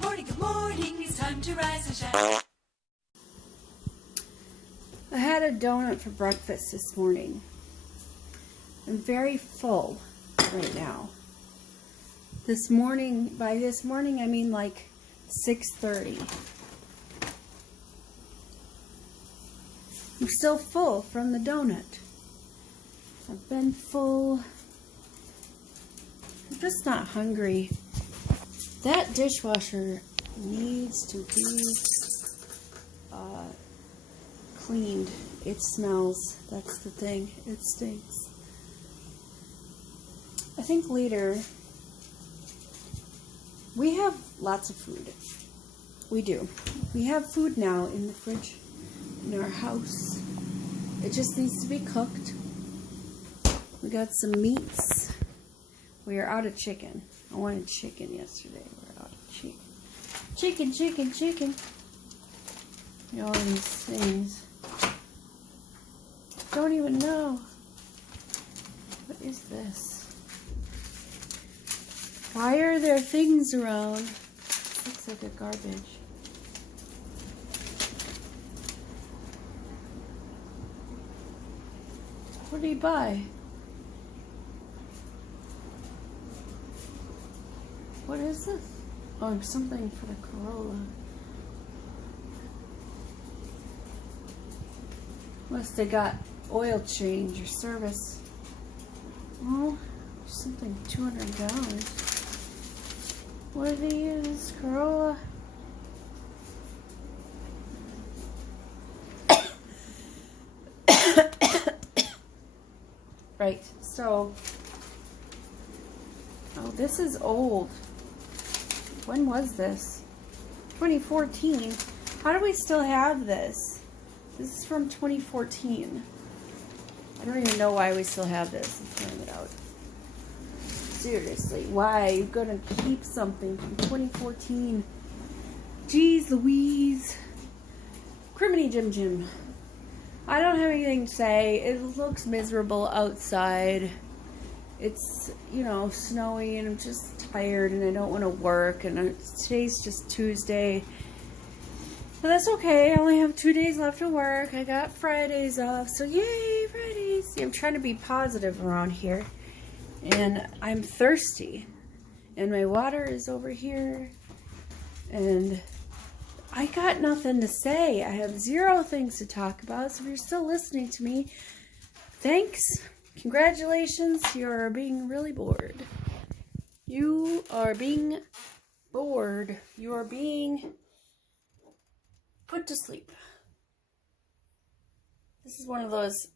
good morning, it's time to rise and shine. I had a donut for breakfast this morning. I'm very full right now. This morning, by this morning I mean like 6:30. I'm still full from the donut. I've been full. I'm just not hungry. That dishwasher needs to be cleaned. It smells. That's the thing. It stinks. I think later, we have lots of food. We do. We have food now in the fridge in our house. It just needs to be cooked. We got some meats. We are out of chicken. I wanted chicken yesterday. We're out of chicken. Chicken. You know, all these things. Don't even know. What is this? Why are there things around? Looks like a garbage. What did he buy? What is this? Oh, something for the Corolla. Must have got oil change or service. Oh, something $200. What did he use? Corolla? Right, so, oh, this is old. When was this? 2014. How do we still have this? This is from 2014. I don't even know why we still have this. I'm throwing it out. Seriously, why are you gonna keep something from 2014? Jeez Louise. Criminy Jim Jim. I don't have anything to say. It looks miserable outside. It's, you know, snowy and I'm just tired and I don't want to work and today's just Tuesday. But that's okay. I only have 2 days left of work. I got Fridays off. So yay, Fridays. See, I'm trying to be positive around here. And I'm thirsty. And my water is over here. And I got nothing to say. I have zero things to talk about. So if you're still listening to me, thanks. Congratulations. You're being really bored. You are being bored. You are being put to sleep. This is one of those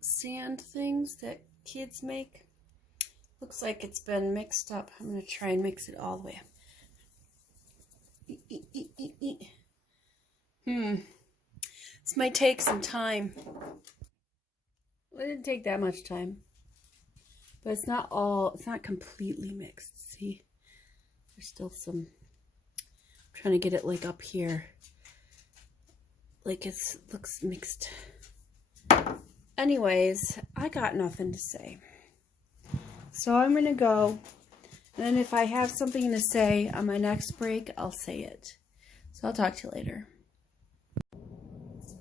sand things that kids make. Looks like it's been mixed up. I'm going to try and mix it all the way up. This might take some time. It didn't take that much time. But it's not completely mixed. See? There's still some, I'm trying to get it like up here. Like looks mixed. Anyways, I got nothing to say. So I'm going to go. And then if I have something to say on my next break, I'll say it. So I'll talk to you later.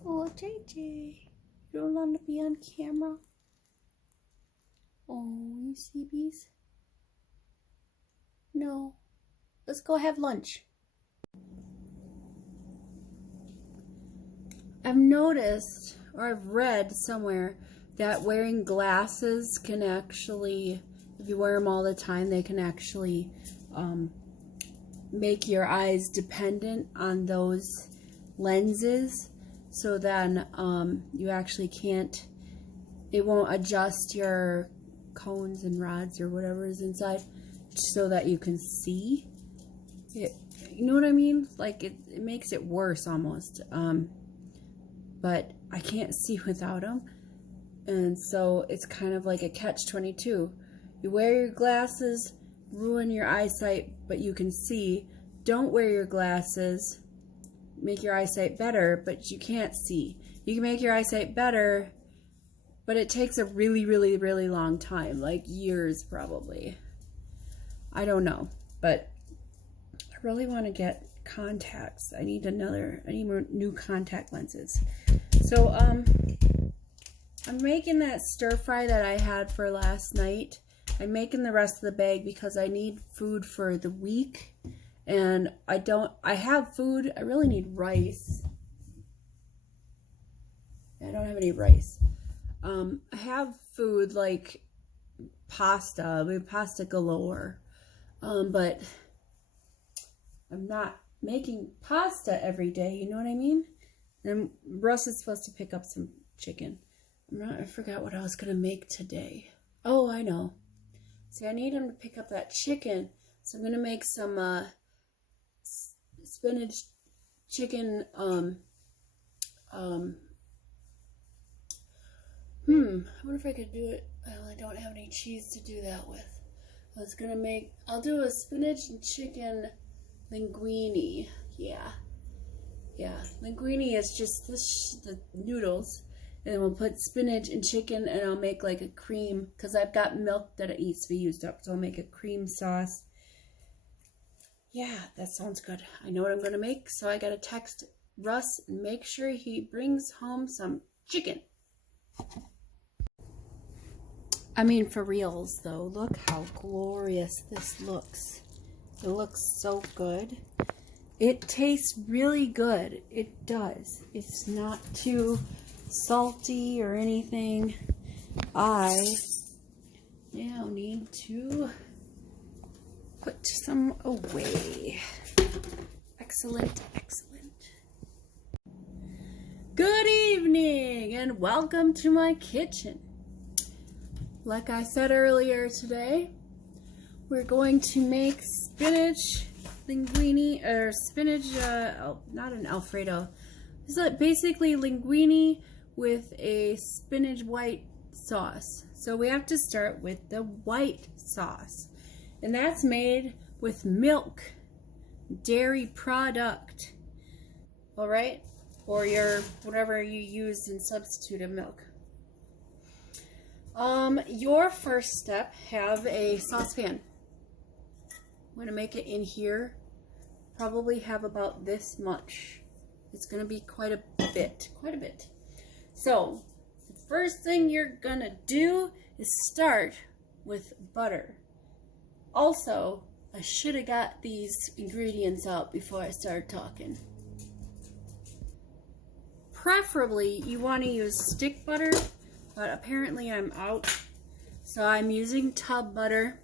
Oh, JJ. You don't want to be on camera? Oh, you see bees? No. Let's go have lunch. I've noticed, or I've read somewhere, that wearing glasses can actually, if you wear them all the time, they can actually make your eyes dependent on those lenses. So then you actually can't, it won't adjust your cones and rods or whatever is inside so that you can see it. You know what I mean? Like it makes it worse almost. But I can't see without them. And so it's kind of like a catch-22. You wear your glasses, ruin your eyesight, but you can see. Don't wear your glasses, make your eyesight better, but you can't see. You can make your eyesight better, but it takes a really, really, really long time, like years probably. I don't know, but I really want to get contacts. I need more new contact lenses. So, I'm making that stir fry that I had for last night. I'm making the rest of the bag because I need food for the week. And I have food. I really need rice. I don't have any rice. I have food like pasta. We have pasta galore. But I'm not making pasta every day. You know what I mean? And Russ is supposed to pick up some chicken. I forgot what I was going to make today. Oh, I know. See, I need him to pick up that chicken. So I'm going to make some spinach chicken. I wonder if I could do it. Well, I don't have any cheese to do that with. I'll do a spinach and chicken linguine. Yeah. Linguine is just the noodles. And we'll put spinach and chicken, and I'll make like a cream, because I've got milk that it needs to be used up. So I'll make a cream sauce. Yeah, that sounds good. I know what I'm going to make, so I got to text Russ and make sure he brings home some chicken. I mean, for reals, though. Look how glorious this looks. It looks so good. It tastes really good. It does. It's not too salty or anything. I now need to put some away. Excellent. Good evening and welcome to my kitchen. Like I said earlier today, we're going to make spinach linguine, or spinach, not an alfredo. It's basically linguine with a spinach white sauce. So we have to start with the white sauce. And that's made with milk, dairy product. All right? Or whatever you use in substitute of milk. Your first step, have a saucepan. I'm going to make it in here. Probably have about this much. It's going to be quite a bit. So, the first thing you're going to do is start with butter. Also, I should have got these ingredients out before I started talking. Preferably, you want to use stick butter, but apparently I'm out. So I'm using tub butter.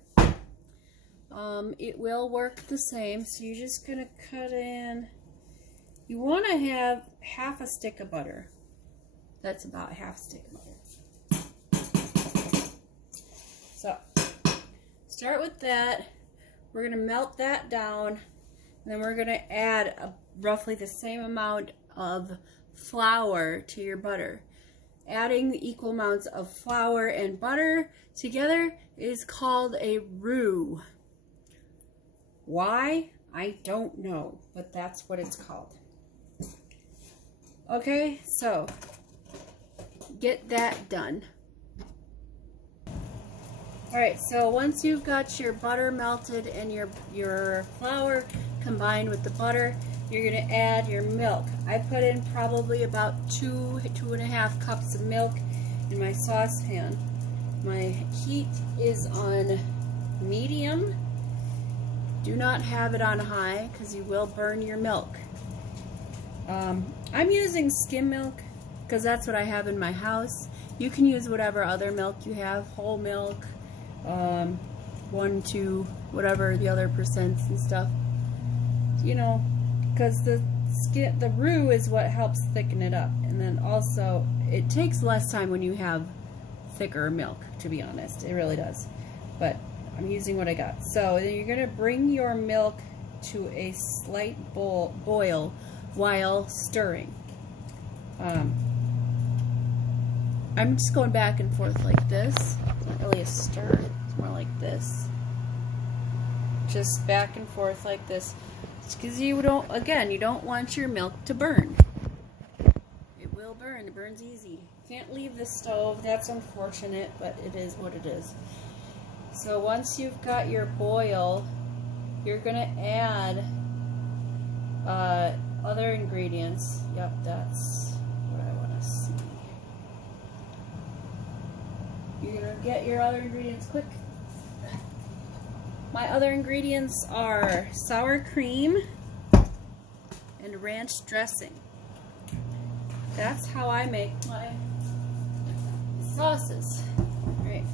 It will work the same. So you're just going to cut in. You want to have half a stick of butter. That's about half a stick of butter. So, start with that. We're going to melt that down. And then we're going to add roughly the same amount of flour to your butter. Adding equal amounts of flour and butter together is called a roux. Why? I don't know, but that's what it's called. Okay, so get that done. Alright, so once you've got your butter melted and your flour combined with the butter, you're going to add your milk. I put in probably about 2.5 cups of milk in my saucepan. My heat is on medium. Do not have it on high because you will burn your milk. I'm using skim milk because that's what I have in my house. You can use whatever other milk you have, whole milk, 1, 2, whatever the other percents and stuff. You know, because the roux is what helps thicken it up. And then also, it takes less time when you have thicker milk, to be honest. It really does. But I'm using what I got. So then you're going to bring your milk to a slight boil while stirring. I'm just going back and forth like this. It's not really a stir. It's more like this. Just back and forth like this. Because you don't want your milk to burn. It will burn. It burns easy. Can't leave the stove. That's unfortunate, but it is what it is. So once you've got your boil, you're going to add Other ingredients. Yep, that's what I want to see. You're gonna get your other ingredients quick. My other ingredients are sour cream and ranch dressing. That's how I make my sauces. Right.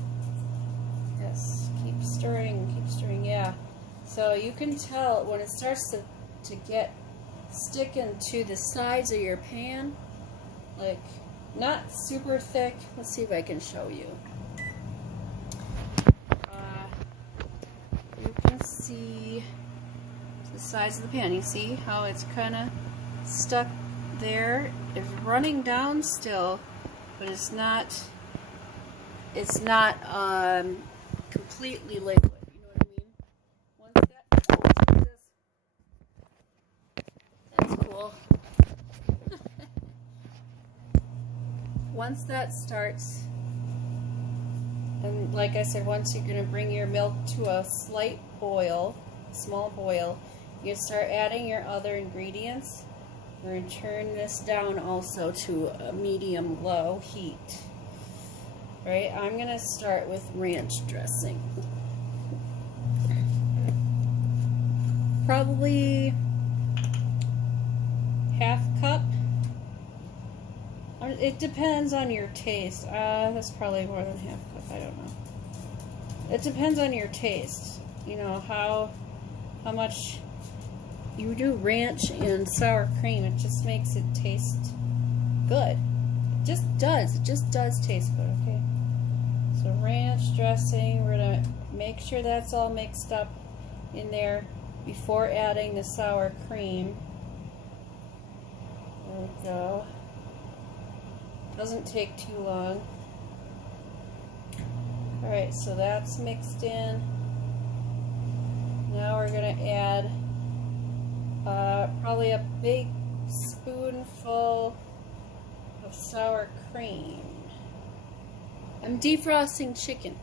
Yes, keep stirring, yeah. So you can tell when it starts to get sticking to the sides of your pan, like not super thick. Let's see if I can show you. You can see the sides of the pan. You see how it's kind of stuck there? It's running down still, but it's not completely liquid. You know what I mean? Once that, oh, Jesus. That's cool. Once that starts, and like I said, once you're going to bring your milk to a slight boil, small boil, you start adding your other ingredients. We're going to turn this down also to a medium-low heat. Right, I'm going to start with ranch dressing. Probably half cup. It depends on your taste. That's probably more than half cup. I don't know. It depends on your taste. You know how much you do ranch and sour cream. It just makes it taste good. It just does. It just does taste good. Okay. So ranch dressing. We're gonna make sure that's all mixed up in there before adding the sour cream. There we go. Doesn't take too long. Alright, so that's mixed in. Now we're going to add probably a big spoonful of sour cream. I'm defrosting chicken.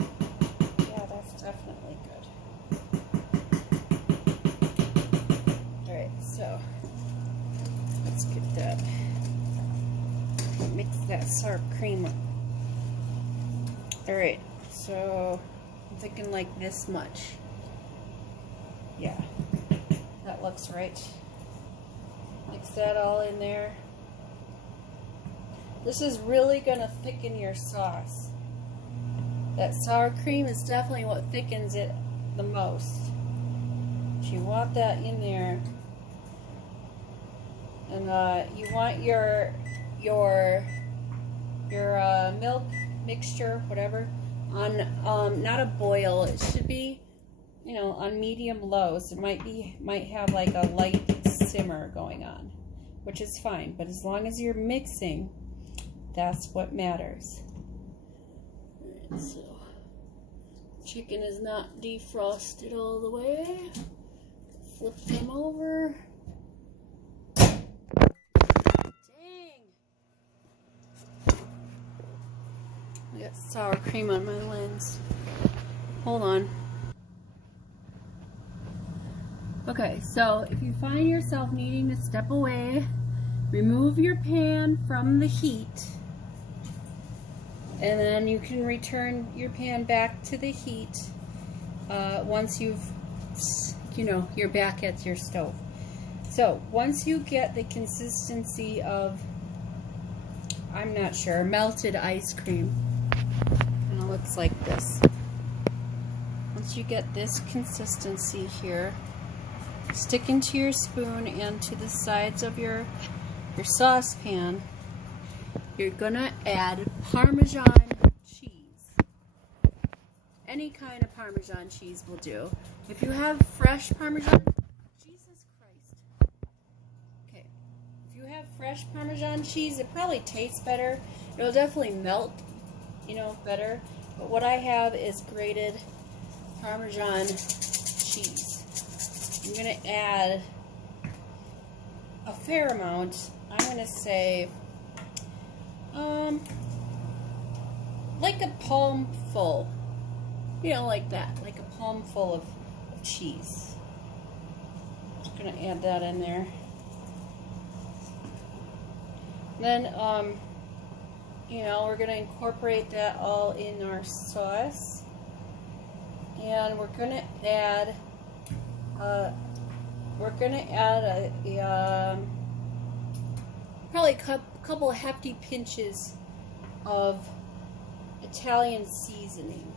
Yeah, that's definitely good. Alright, so let's get that. Mix that sour cream up. Alright, so I'm thinking like this much. Yeah, that looks right. Mix that all in there. This is really going to thicken your sauce. That sour cream is definitely what thickens it the most. So you want that in there. And you want your milk mixture, whatever, on not a boil. It should be, you know, on medium low. So it might have like a light simmer going on, which is fine. But as long as you're mixing, that's what matters. Alright, so chicken is not defrosted all the way. Flip them over. I got sour cream on my lens. Hold on. Okay, so if you find yourself needing to step away, remove your pan from the heat, and then you can return your pan back to the heat once you've, you know, you're back at your stove. So once you get the consistency of, I'm not sure, melted ice cream, and it looks like this. Once you get this consistency here, stick into your spoon and to the sides of your saucepan, you're gonna add Parmesan cheese. Any kind of Parmesan cheese will do. If you have fresh Parmesan, Jesus Christ. Okay, if you have fresh Parmesan cheese, it probably tastes better. It'll definitely melt, you know, better. But what I have is grated Parmesan cheese. I'm going to add a fair amount. I'm going to say like a palm full, you know, like that, like a palm full of cheese. gonna add that in there. Then, you know, we're gonna incorporate that all in our sauce, and we're gonna add probably a couple of hefty pinches of Italian seasoning.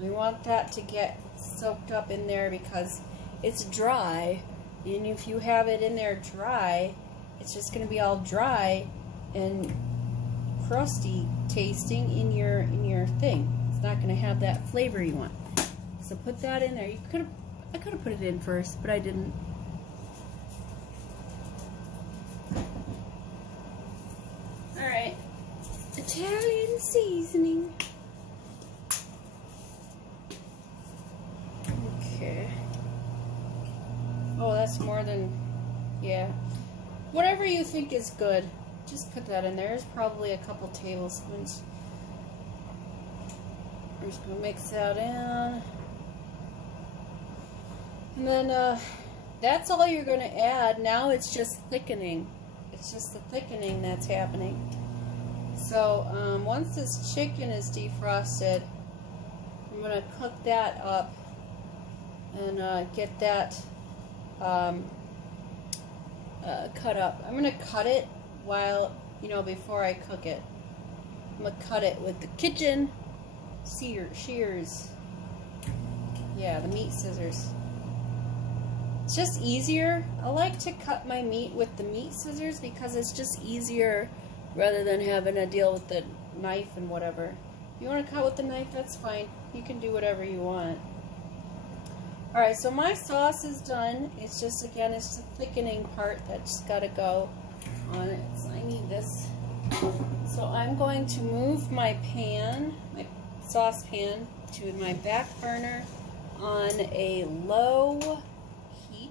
We want that to get soaked up in there because it's dry, and if you have it in there dry, it's just going to be all dry and crusty tasting in your thing. It's not going to have that flavor you want. So put that in there. I could have put it in first, but I didn't. All right, Italian seasoning. Okay. Oh, that's more than, yeah. Whatever you think is good, just put that in there. There's probably a couple tablespoons. I'm just gonna mix that in. And then that's all you're gonna add. Now it's just thickening. It's just the thickening that's happening. So once this chicken is defrosted, I'm gonna cook that up and get that cut up. I'm gonna cut it while, you know, before I cook it. I'm gonna cut it with the kitchen shears. Yeah, the meat scissors. It's just easier. I like to cut my meat with the meat scissors because it's just easier rather than having to deal with the knife and whatever. If you want to cut with the knife, that's fine. You can do whatever you want. Alright, so my sauce is done. It's just, again, it's the thickening part that's got to go on it. So I need this. So I'm going to move my pan, my saucepan, to my back burner on a low heat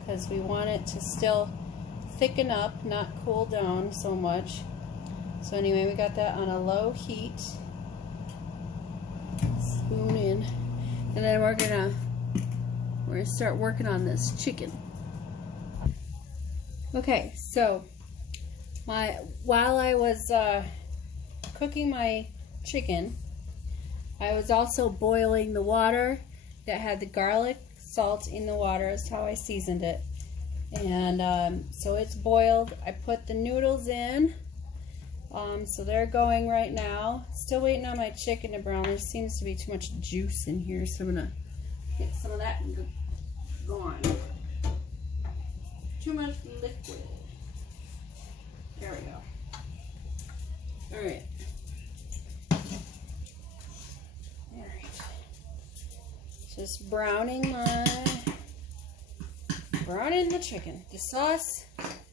because we want it to still thicken up, not cool down so much. So anyway, we got that on a low heat. Spoon in. And then we're gonna start working on this chicken. Okay, so while I was cooking my chicken, I was also boiling the water that had the garlic salt in the water. Is how I seasoned it. And so it's boiled. I put the noodles in. So they're going right now. Still waiting on my chicken to brown. There seems to be too much juice in here, so I'm gonna get some of that and go on. Too much liquid. There we go. Alright. Alright. Just browning the chicken. The sauce,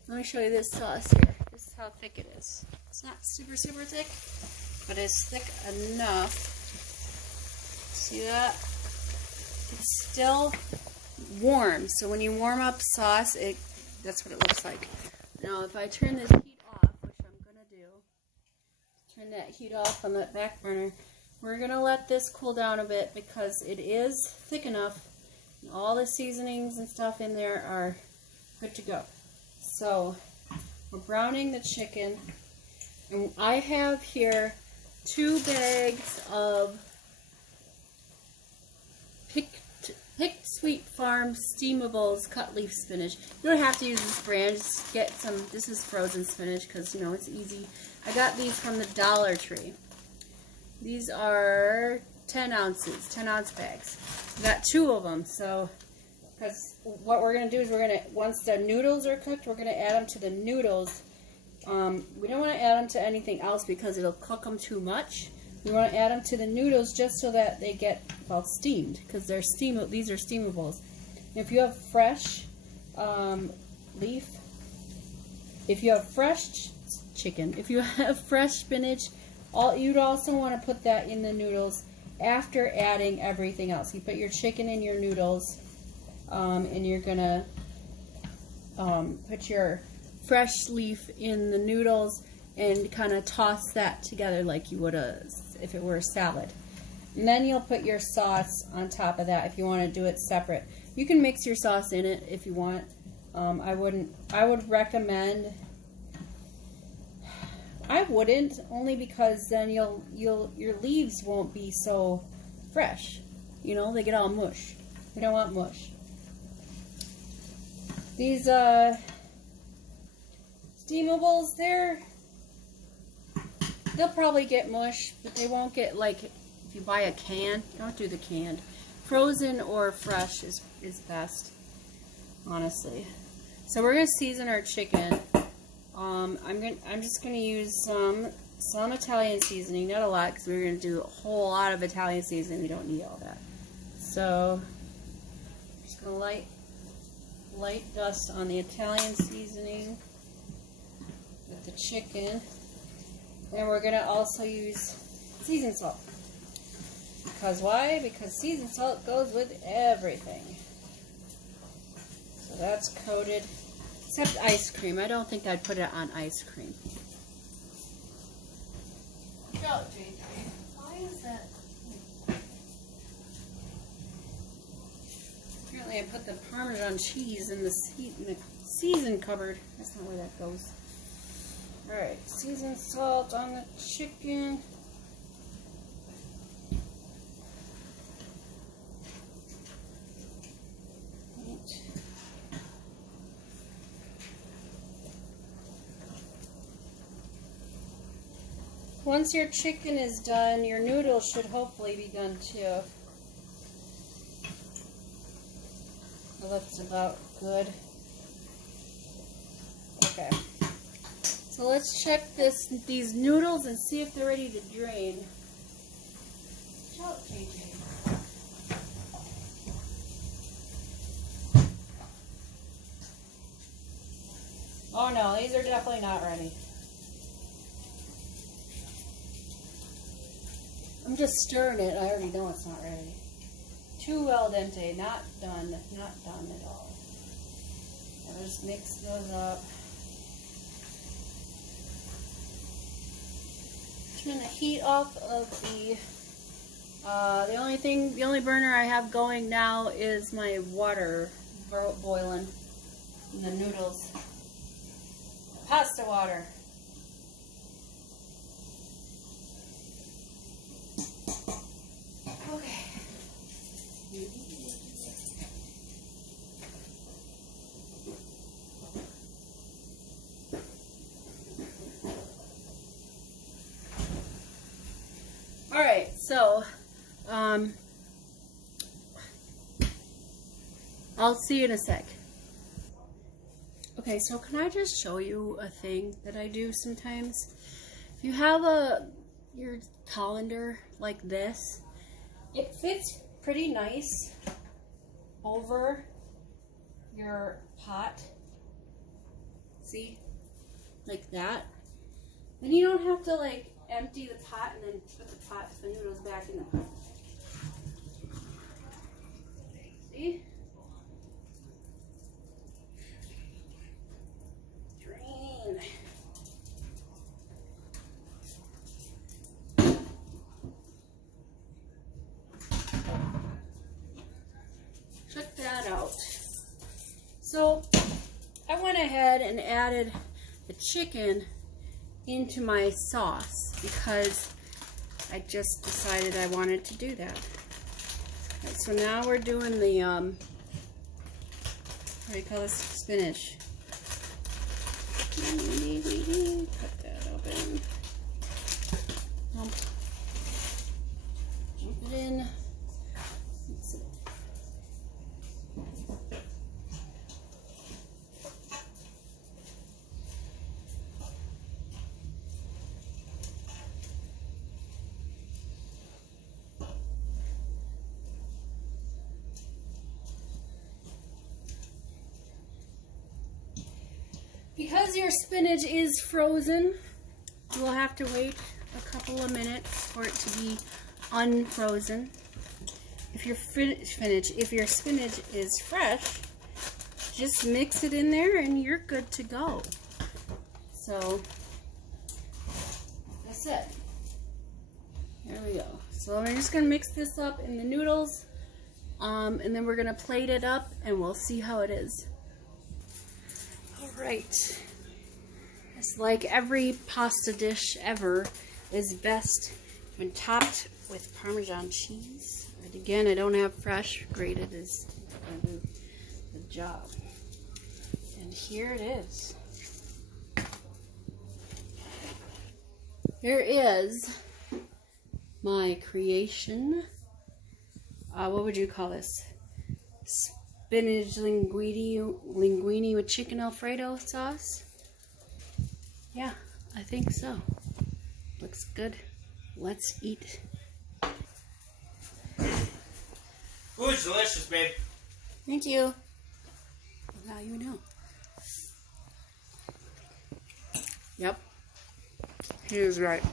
let me show you this sauce here. This is how thick it is. It's not super thick, but it's thick enough. See that? It's still warm, so when you warm up sauce, that's what it looks like. Now if I turn this heat off, which I'm gonna do, turn that heat off on that back burner, we're gonna let this cool down a bit because it is thick enough. And all the seasonings and stuff in there are good to go. So we're browning the chicken. And I have here 2 bags of picked Sweet Farm steamables cut leaf spinach. You don't have to use this brand, just get some. This is frozen spinach because, you know, it's easy. I got these from the Dollar Tree. These are 10 ounces, 10 ounce bags. I got 2 of them, so, because what we're going to do is once the noodles are cooked, we're going to add them to the noodles. We don't want to add them to anything else because it'll cook them too much. We want to add them to the noodles just so that they get, well, steamed, because they're these are steamables. If you have fresh leaf, if you have fresh chicken, if you have fresh spinach, you'd also want to put that in the noodles after adding everything else. You put your chicken in your noodles, and you're gonna put your fresh leaf in the noodles and kind of toss that together like you would if it were a salad. And then you'll put your sauce on top of that if you want to do it separate. You can mix your sauce in it if you want. I would recommend. I wouldn't, only because then your leaves won't be so fresh. You know, they get all mush. We don't want mush. These steamables, they'll probably get mush, but they won't get, like, if you buy a can, don't do the canned. Frozen or fresh is best, honestly. So we're gonna season our chicken. I'm just gonna use some Italian seasoning, not a lot, because we're gonna do a whole lot of Italian seasoning. We don't need all that. So I'm just gonna light dust on the Italian seasoning with the chicken, and we're gonna also use seasoned salt. Because why? Because seasoned salt goes with everything. So that's coated. Except ice cream. I don't think I'd put it on ice cream. Why is that? Apparently I put the Parmesan cheese in the season cupboard. That's not where that goes. Alright, seasoned salt on the chicken. Once your chicken is done, your noodles should hopefully be done too. Well, that's about good. Okay. So let's check these noodles and see if they're ready to drain. Watch out, JJ. Oh no, these are definitely not ready. I'm just stirring it. I already know it's not ready. Too al dente, not done at all. I'll just mix those up. Turn the heat off of the only burner I have going now is my water boiling in the noodles. Pasta water. Okay. All right, so I'll see you in a sec. Okay, so can I just show you a thing that I do sometimes? If you have your colander like this, it fits pretty nice over your pot. See? Like that. Then you don't have to like empty the pot and then put the noodles back in the pot. See? Drain. Check that out. So I went ahead and added the chicken into my sauce because I just decided I wanted to do that. Right, so now we're doing the what do you call this? Spinach. Cut that open. Dump it in. Mix it. Because your spinach is frozen, you will have to wait a couple of minutes for it to be unfrozen. If your spinach is fresh, just mix it in there and you're good to go. So that's it. There we go. So I'm just gonna mix this up in the noodles And then we're gonna plate it up and we'll see how it is. All right. It's like every pasta dish ever is best when topped with Parmesan cheese. But again, I don't have fresh. Grated is gonna do the job. And here it is. Here is my creation. What would you call this? Spinach linguine with chicken alfredo sauce? Yeah, I think so. Looks good. Let's eat. Ooh, it's delicious, babe. Thank you. Well, now you know. Yep. He was right.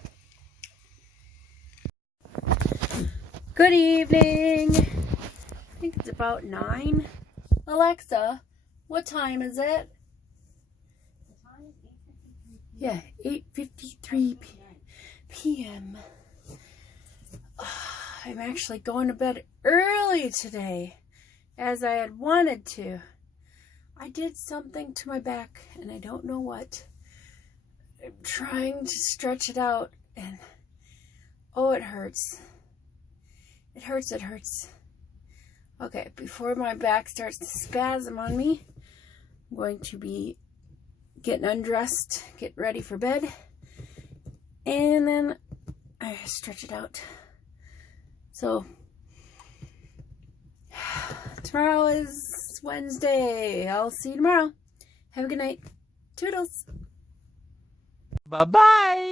Good evening. I think it's about 9. Alexa, what time is it? Yeah, 8:53 p.m. I'm actually going to bed early today, as I had wanted to. I did something to my back, and I don't know what. I'm trying to stretch it out, and oh, it hurts. It hurts, it hurts. Okay, before my back starts to spasm on me, I'm going to be getting undressed, get ready for bed, and then I stretch it out. So, tomorrow is Wednesday. I'll see you tomorrow. Have a good night. Toodles. Bye-bye.